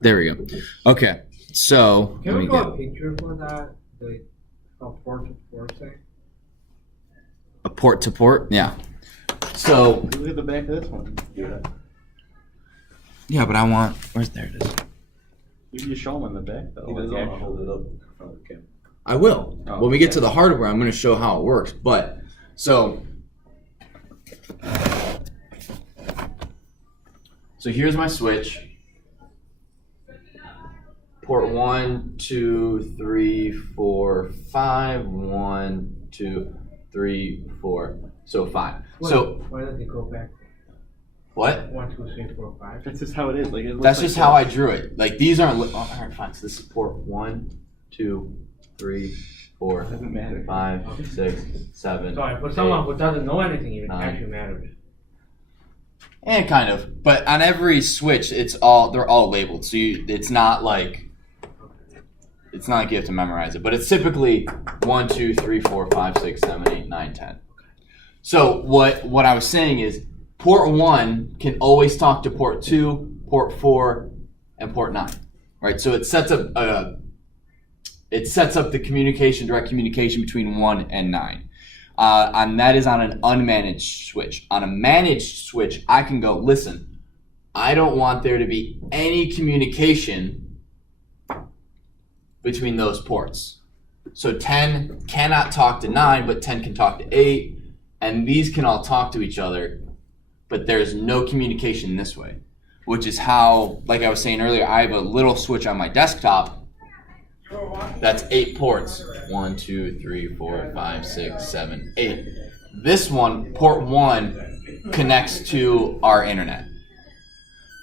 There we go. Okay, so Can we draw a picture for that? The port to port thing? A port to port? Yeah. So Look at the back of this one. yeah, but I want. Where's there it is? You can just show them in the back though. He doesn't want to hold it up in front of the camera. I will. Oh, When we get okay. to the hardware, I'm going to show how it works. But so here's my switch. Port 1, 2, 3, 4, 5. 1, 2, 3, 4. So 5. So why does it go back? what? 1, 2, 3, 4, 5. That's just how it is. Like it looks That's like just how I drew it. Like these aren't. All right, fine. So this is port 1, 2, 3, 4, Doesn't matter. 5, 6, 7. Sorry, for someone who doesn't know anything, it 9. actually matters. And kind of, but on every switch, they're all labeled. So it's not like you have to memorize it, but it's typically 1, 2, 3, 4, 5, 6, 7, 8, 9, 10. So what I was saying is port 1 can always talk to port 2, port 4, and port 9, right? So it sets up the direct communication between 1 and 9. And that is on an unmanaged switch. On a managed switch, I can go, listen, I don't want there to be any communication between those ports. So 10 cannot talk to 9, but 10 can talk to 8, and these can all talk to each other, but there's no communication this way, which is how, like I was saying earlier, I have a little switch on my desktop that's 8 ports. 1, 2, 3, 4, 5, 6, 7, 8. This one, port 1, connects to our internet.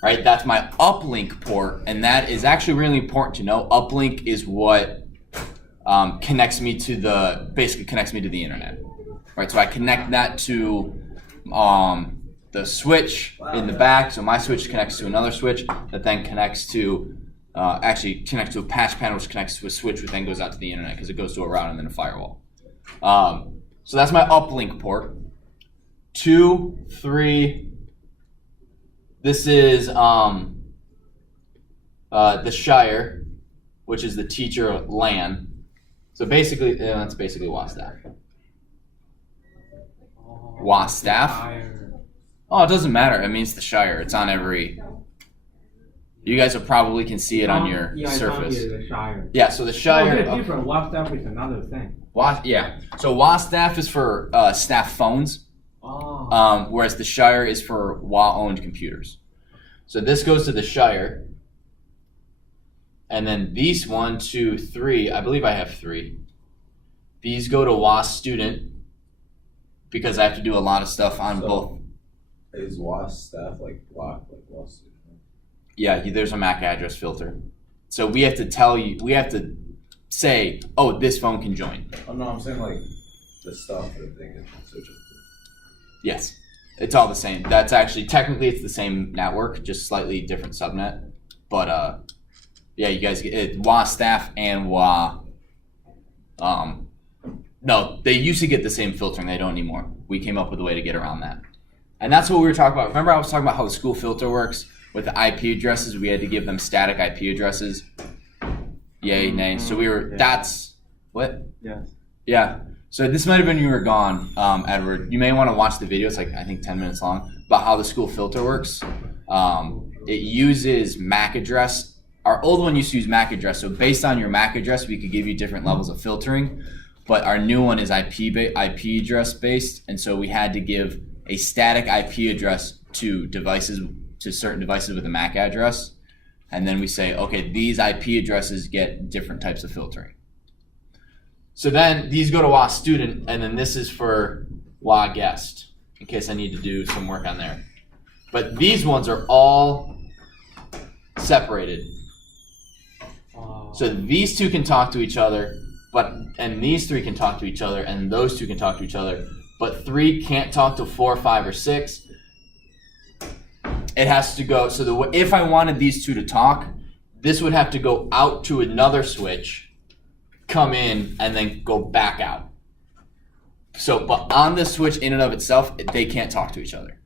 Right? That's my uplink port, and that is actually really important to know. Uplink is what connects me to the internet. Right? So I connect that to the switch in the back. So my switch connects to another switch that then connects to a patch panel, which connects to a switch, which then goes out to the internet because it goes to a router and then a firewall. So that's my uplink port. 2, 3. This is the Shire, which is the teacher LAN. So basically, that's basically WASDAF. WASDAF? Oh, it doesn't matter. I mean, it's the Shire. It's on every. You guys probably can see it on your surface. The Shire. Yeah, so the Shire. It's different. WhatsApp is another thing. Yeah. So WASDAF is for staff phones. Whereas the Shire is for WA-owned computers. So this goes to the Shire. And then these 1, 2, 3, I believe I have 3. These go to WA student because I have to do a lot of stuff on both. Is WAS staff like blocked like WAS student? Yeah, there's a MAC address filter. So we have to say, oh, this phone can join. Oh no, I'm saying like the stuff that they can switch it to. Yes, it's all the same. That's actually, technically it's the same network, just slightly different subnet. But yeah, you guys get it, WA staff and WA. No, they used to get the same filtering. They don't anymore. We came up with a way to get around that. And that's what we were talking about. Remember I was talking about how the school filter works with the IP addresses? We had to give them static IP addresses. Yay, nay. So that's, what? Yes. Yeah. So this might have been when you were gone, Edward. You may want to watch the video. It's like, I think 10 minutes long, about how the school filter works. It uses MAC address. Our old one used to use MAC address. So based on your MAC address, we could give you different levels of filtering. But our new one is IP address based. And so we had to give a static IP address to certain devices with a MAC address. And then we say, okay, these IP addresses get different types of filtering. So then these go to WA student, and then this is for WA guest, in case I need to do some work on there. But these ones are all separated. So these two can talk to each other, and these 3 can talk to each other, and those 2 can talk to each other, but 3 can't talk to 4, 5, or 6. It has to go, so if I wanted these 2 to talk, this would have to go out to another switch, come in, and then go back out. So, but on the switch in and of itself, they can't talk to each other.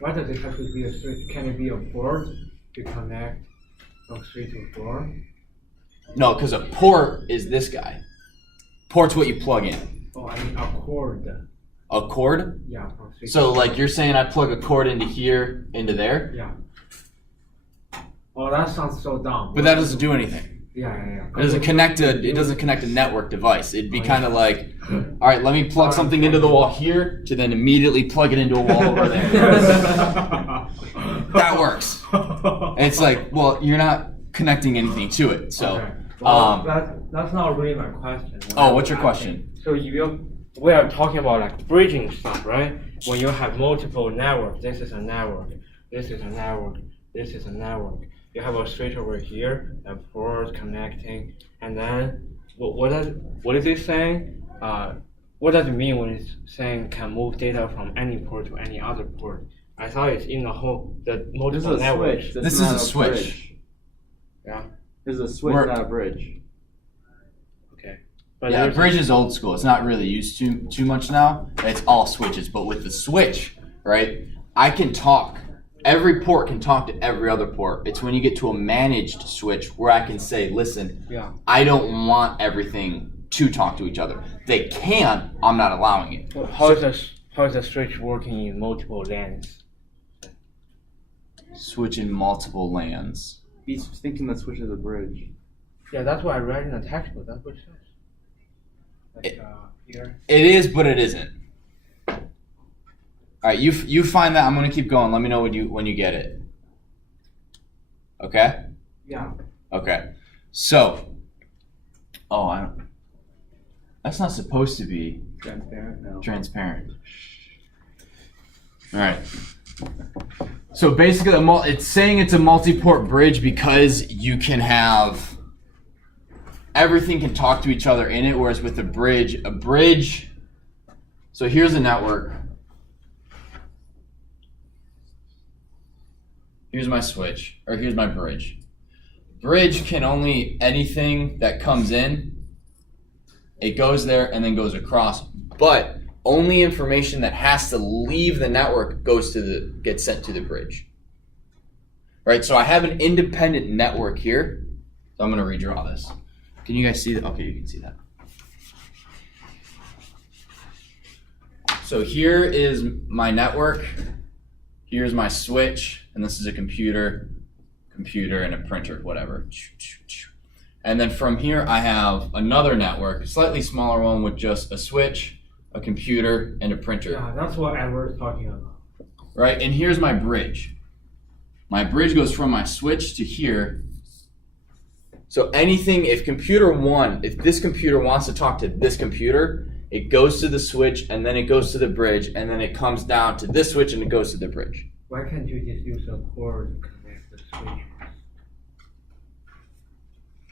Why does it have to be a switch? Can it be a board to connect From 3 to 4? No, because a port is this guy. Port's what you plug in. Oh, I mean a cord. A cord? Yeah, from 3 So to like you're saying I plug a cord into here, into there, Yeah. Oh, that sounds so dumb. but that doesn't do anything. Yeah. It doesn't connect a network device. It'd be Oh, kind of like, all right, let me plug something into the wall here to then immediately plug it into a wall over there. That works. And it's like, well, you're not connecting anything to it. So, Okay. Well, that's not really my question. oh, what's your question? So we are talking about like bridging stuff, right? When you have multiple networks, this is a network, this is a network, this is a network. You have a switch over here, a port connecting, and then what is it saying? What does it mean when it's saying can move data from any port to any other port? I thought it's in the This is multiple a networks. switch. This is not a switch. bridge. Yeah. This is a switch, We're- not a bridge. Okay. But Yeah, there's- bridge is old school. It's not really used too much now. It's all switches. But with the switch, right, I can talk. Every port can talk to every other port. It's when you get to a managed switch where I can say, listen, Yeah. I don't want everything to talk to each other. They can, I'm not allowing it. How is the switch working in multiple lanes? Switch in multiple LANs. He's thinking the switch is a bridge. Yeah, that's what I read in the textbook. That's what it says. Like here. It is, but it isn't. All right, you find that. I'm gonna keep going. Let me know when you get it. Okay. Yeah. Okay. So. Oh, I don't. That's not supposed to be Transparent? No. transparent. All right. So basically, it's saying it's a multi-port bridge because you can have everything can talk to each other in it, whereas with a bridge. So here's a network. Here's my switch, or here's my bridge. Bridge can only anything that comes in, it goes there and then goes across, but only information that has to leave the network gets sent to the bridge. Right, so I have an independent network here. So I'm gonna redraw this. Can you guys see that? Okay, you can see that. So here is my network. Here's my switch, and this is a computer, and a printer, whatever. And then from here, I have another network, a slightly smaller one with just a switch, a computer, and a printer. Yeah, that's what Edward's talking about. Right, and here's my bridge. My bridge goes from my switch to here. So anything, if this computer wants to talk to this computer, it goes to the switch, and then it goes to the bridge, and then it comes down to this switch, and it goes to the bridge. Why can't you just use a cord to connect the switch?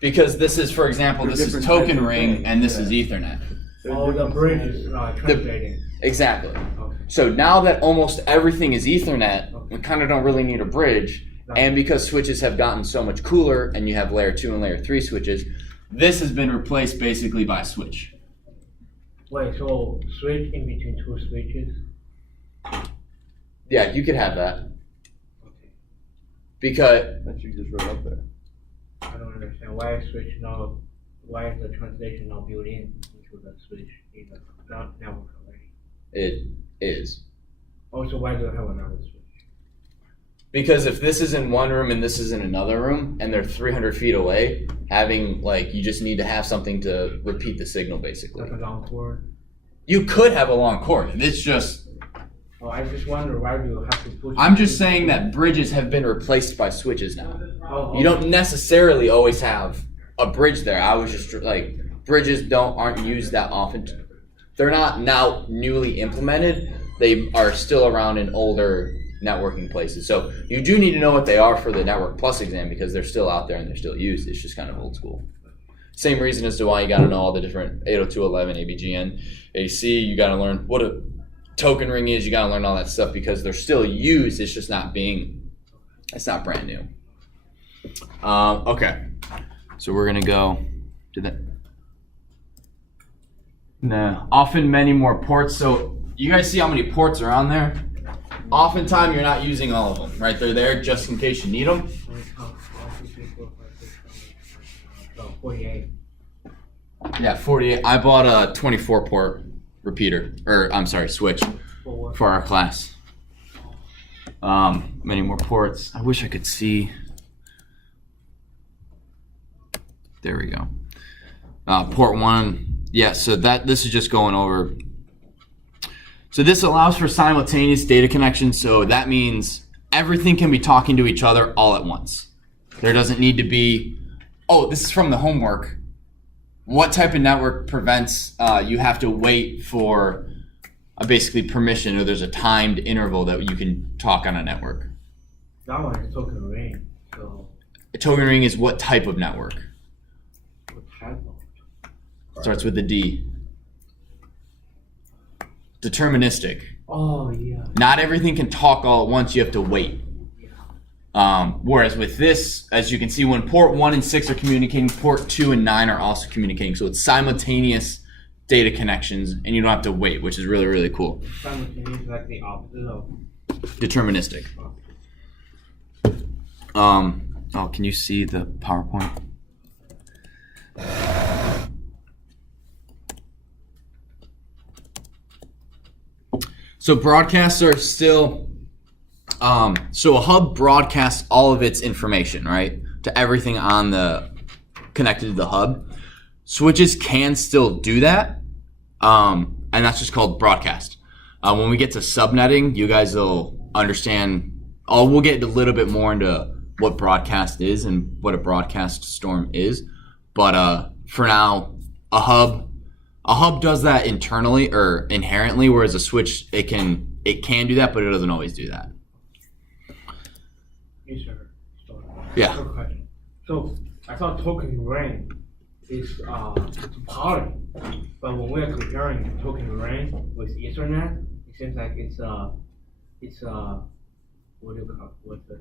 Because this is, for example, For this is different token types of ring, things, and this yeah. is Ethernet. Oh, the bridge is translating. Exactly. Okay. So now that almost everything is Ethernet, we kind of don't really need a bridge. And because switches have gotten so much cooler, and you have layer 2 and layer 3 switches, this has been replaced basically by a switch. Wait, so switch in between two switches? Yeah, you could have that. Okay. Because, That you just wrote up there. I don't understand why is the translation not built in into the switch in the network already? it is. Also, why do you have another switch? Because if this is in one room and this is in another room, and they're 300 feet away, you just need to have something to repeat the signal, basically. Like a long cord? You could have a long cord. It's just, Oh, I just wonder why do you have to push? I'm just saying that bridges have been replaced by switches now. Oh, You don't necessarily always have a bridge there. I was just like, bridges aren't used that often. They're not now newly implemented. They are still around in older networking places. So you do need to know what they are for the Network Plus exam because they're still out there and they're still used. It's just kind of old school. Same reason as to why you got to know all the different 802.11, ABGN, AC. You got to learn what a token ring is. You got to learn all that stuff because they're still used. It's just it's not brand new. Okay. So we're going to go to that. No. Often many more ports. So you guys see how many ports are on there? oftentimes you're not using all of them, right? They're there just in case you need them. 48. Yeah, 48. I bought a 24 port repeater, or I'm sorry, switch for our class. Many more ports. I wish I could see. There we go. Port 1. Yeah, so this is just going over. So this allows for simultaneous data connection. So that means everything can be talking to each other all at once. There doesn't need to be, oh, this is from the homework. What type of network prevents you have to wait for basically permission, or there's a timed interval that you can talk on a network? That one is token ring. So A token ring is what type of network? what type of? Starts with the D. Deterministic. Oh yeah. Not everything can talk all at once. You have to wait. Whereas with this, as you can see, when port 1 and 6 are communicating, port 2 and 9 are also communicating. So it's simultaneous data connections, and you don't have to wait, which is really, really cool. Simultaneous, like the opposite of. Deterministic. Oh, can you see the PowerPoint? So broadcasts are still, so a hub broadcasts all of its information, right, to everything on the, connected to the hub. Switches can still do that, and that's just called broadcast. When we get to subnetting, you guys will understand, we'll get a little bit more into what broadcast is and what a broadcast storm is. But for now, a hub does that internally or inherently, whereas a switch, it can do that, but it doesn't always do that. Yes, sir. Yeah. Quick question. So I thought token ring is topology, but when we are comparing token ring with Ethernet, it seems like it's what do you call it? What's the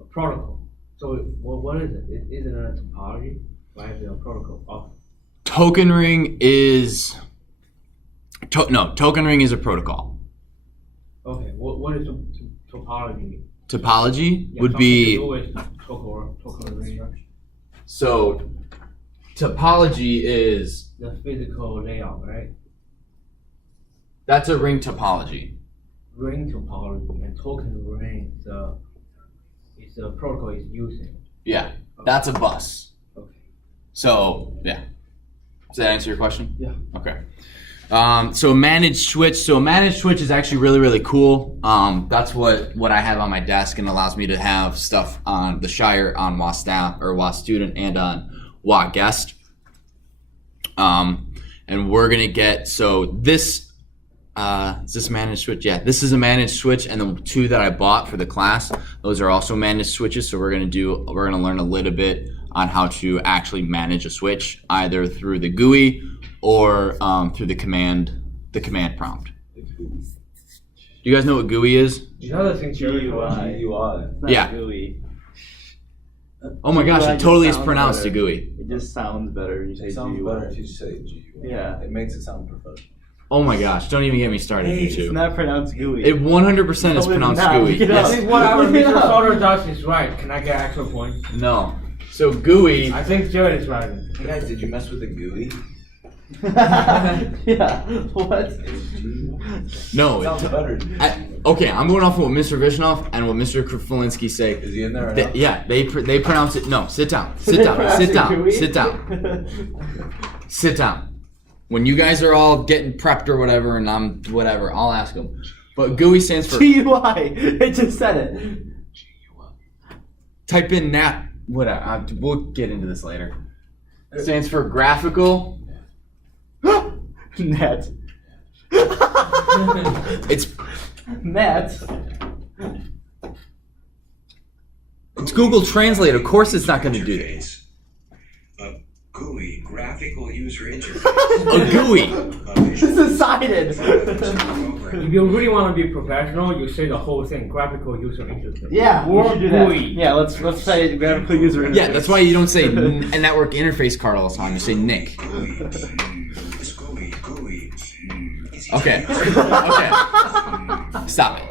a protocol? So what is it? Isn't it a topology? Why is it a protocol? Token ring is token ring is a protocol. Okay. What is topology? Topology Yeah, would something be, to do with token ring. so topology is, The physical layout, right? that's a ring topology. Ring topology and token ring is the protocol is using. Yeah, that's a bus. Okay. So yeah, does that answer your question? Yeah. Okay. So managed switch. So a managed switch is actually really, really cool. That's what I have on my desk, and allows me to have stuff on the Shire, on WA staff or WA student, and on WA guest. And we're gonna get, so this is this managed switch? Yeah, this is a managed switch, and the two that I bought for the class, those are also managed switches. So we're gonna learn a little bit on how to actually manage a switch, either through the GUI or through the command prompt. Do you guys know what GUI is? The other thing, GUI. UI. It's not Yeah. GUI. Oh my gosh, GUI it totally just is sounds pronounced a better. GUI. It just sounds better when you say It sounds GUI. better if you say GUI. Yeah. It makes it sound professional. Oh my gosh, don't even get me started, you It's two. not pronounced GUI. It 100% is No, it's pronounced not. GUI. Look it I up. Yes. think whatever Look it Mr. up. Soder does is right. Can I get extra points? No. So GUI, I think Jared is right. Hey guys, did you mess with the GUI? Yeah. What? no. Sounds better. Okay, I'm going off of what Mr. Vishnov and what Mr. Krafolinsky say. Is he in there right now? Yeah, they pronounce it. No, sit down. Sit They down. pronounce Sit it down. GUI? Sit down. Sit down. When you guys are all getting prepped or whatever, and I'm whatever, I'll ask them. But GUI stands for GUI. It just said it. type in NAP. Whatever. We'll get into this later. It stands for graphical. Net. It's Net. Google Translate. Of course, it's not going to do that. A GUI, graphical user interface. A GUI. This is cited. If you really want to be professional, you say the whole thing, graphical user interface. Yeah, we Or should do that. GUI. Yeah, let's say graphical user interface. Yeah, that's why you don't say a network interface card all the time. You say NIC. It's GUI. Okay. Okay. Stop it.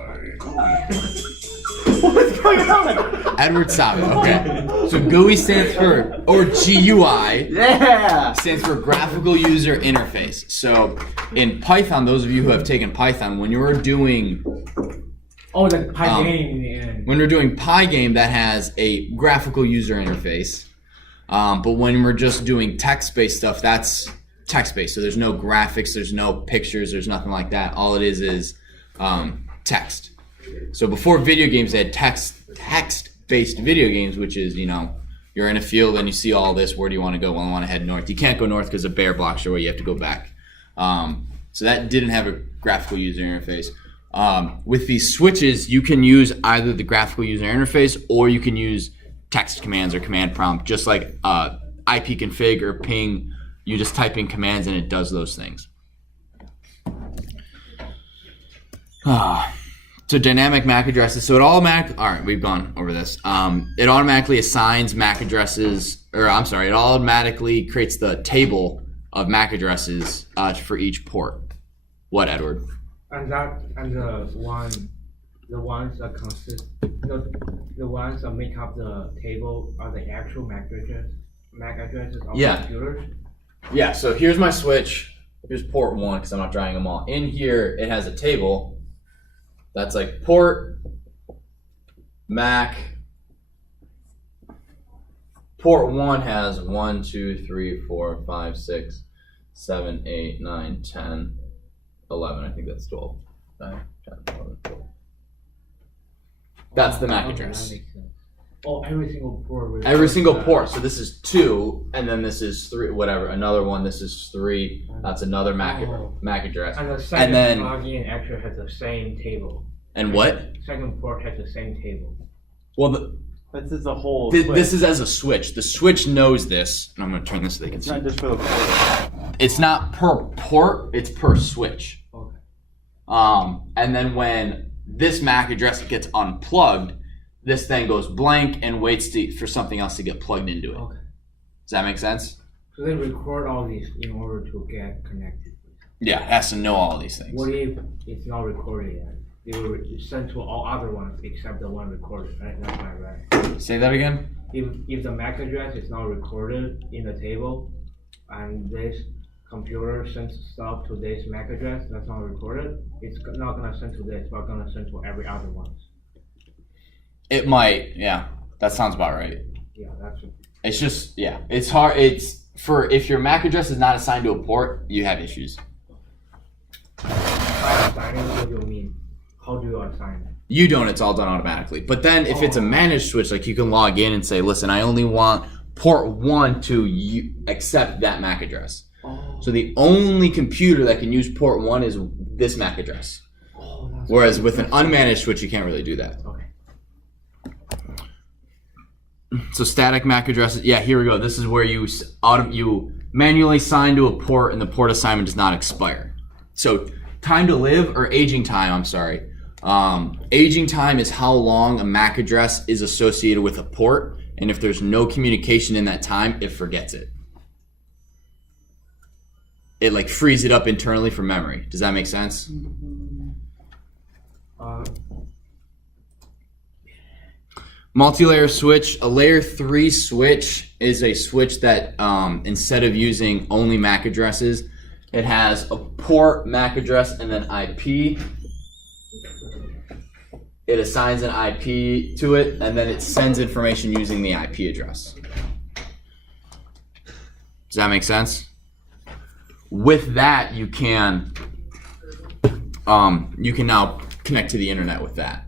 What's going on? Edward, stop it. Okay. So GUI stands for, or GUI Yeah. stands for Graphical User Interface. So in Python, those of you who have taken Python, when you're doing Oh, the Pi game in the end. when we're doing Pygame, that has a graphical user interface. But when we're just doing text-based stuff, that's text-based. So there's no graphics, there's no pictures, there's nothing like that. All it is text. So before video games, they had text-based video games, which is, you know, you're in a field and you see all this. Where do you want to go? Well, I want to head north. You can't go north because a bear blocks your way. You have to go back. So that didn't have a graphical user interface. With these switches, you can use either the graphical user interface or you can use text commands or command prompt, just like ipconfig or ping. You just type in commands and it does those things. So dynamic MAC addresses. So it all right, we've gone over this. It automatically assigns MAC addresses, or I'm sorry, it automatically creates the table of MAC addresses for each port. What, Edward? And the ones that consist, the ones that make up the table are the actual MAC addresses of computers. Yeah, so here's my switch. Here's port 1 because I'm not drawing them all. In here, it has a table that's like port, MAC. Port 1 has 1, 2, 3, 4, 5, 6, 7, 8, 9, 10, 11. I think that's 12. 9, 10, 11, 12. That's the MAC address. That makes sense. Oh, every single port. Every single port. So this is 2, and then this is 3, whatever. Another one, this is 3. That's another MAC address. And the second then, login actually has the same table. And what? Second port has the same table. Well, This is a whole. this is as a switch. The switch knows this, and I'm going to turn this so they can It's see. not just for the port. It's not per port, it's per switch. Okay. And then when this MAC address gets unplugged, this thing goes blank and waits for something else to get plugged into it. Okay. Does that make sense? So they record all these in order to get connected. Yeah, it has to know all these things. What if it's not recorded yet? They will send to all other ones except the one recorded, right? That's not right. Say that again? If the MAC address is not recorded in the table, and this computer sends stuff to this MAC address that's not recorded, it's not gonna send to this, but gonna send to every other one. It might, yeah. That sounds about right. Yeah, that's it. It's just, yeah. It's hard. It's for if your MAC address is not assigned to a port, you have issues. By assigning, what do you mean? How do you assign it? You don't, it's all done automatically. But then if it's a managed switch, like you can log in and say, listen, I only want port 1 to accept that MAC address. So the only computer that can use port 1 is this MAC address. Whereas with an unmanaged switch, you can't really do that. Okay. So static MAC addresses, yeah, here we go. This is where you manually assign to a port and the port assignment does not expire. So time to live, or aging time, I'm sorry. Aging time is how long a MAC address is associated with a port, and if there's no communication in that time, it forgets it. It like frees it up internally for memory. Does that make sense? Multi-layer switch. A layer 3 switch is a switch that instead of using only MAC addresses, it has a port, MAC address, and then IP. It assigns an IP to it, and then it sends information using the IP address. Does that make sense? With that, you can now connect to the internet with that.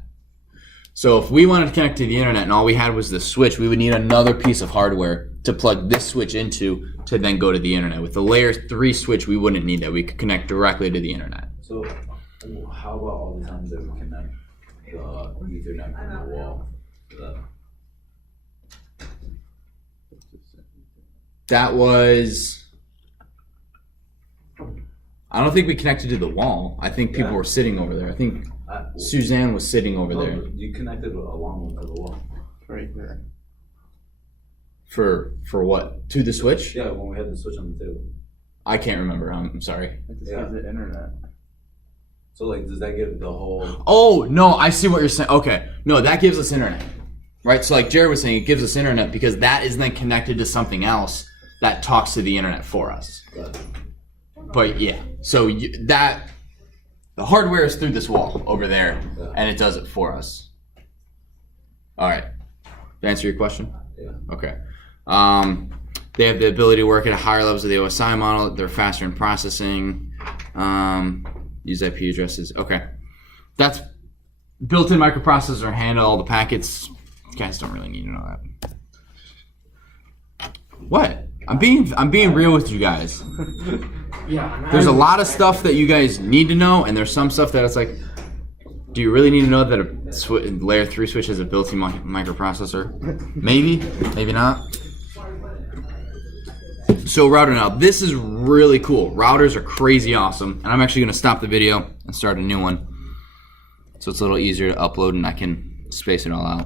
So if we wanted to connect to the internet and all we had was this switch, we would need another piece of hardware to plug this switch into to then go to the internet. With the layer 3 switch, we wouldn't need that. We could connect directly to the internet. So, how about all the times that we connect the Ethernet from the wall to the... That was... I don't think we connected to the wall. I think people were sitting over there. I think Suzanne was sitting over there. You connected along with the wall. Right there. For what? To the switch? Yeah, when we had the switch on the table. I can't remember. I'm sorry. It just gives it internet. So like, does that give the whole? Oh, no, I see what you're saying. Okay. No, that gives us internet. Right? So like Jared was saying, it gives us internet because that is then connected to something else that talks to the internet for us. But yeah, so the hardware is through this wall over there, and it does it for us. All right. To answer your question? Yeah. Okay. They have the ability to work at higher levels of the OSI model. They're faster in processing. Use IP addresses. Okay. That's built-in microprocessor handle all the packets. You guys don't really need to know that. What? I'm being real with you guys. Yeah. There's a lot of stuff that you guys need to know, and there's some stuff that it's like, do you really need to know that a layer 3 switch has a built-in microprocessor? Maybe, maybe not. So router now, this is really cool. Routers are crazy awesome, and I'm actually going to stop the video and start a new one, so it's a little easier to upload and I can space it all out.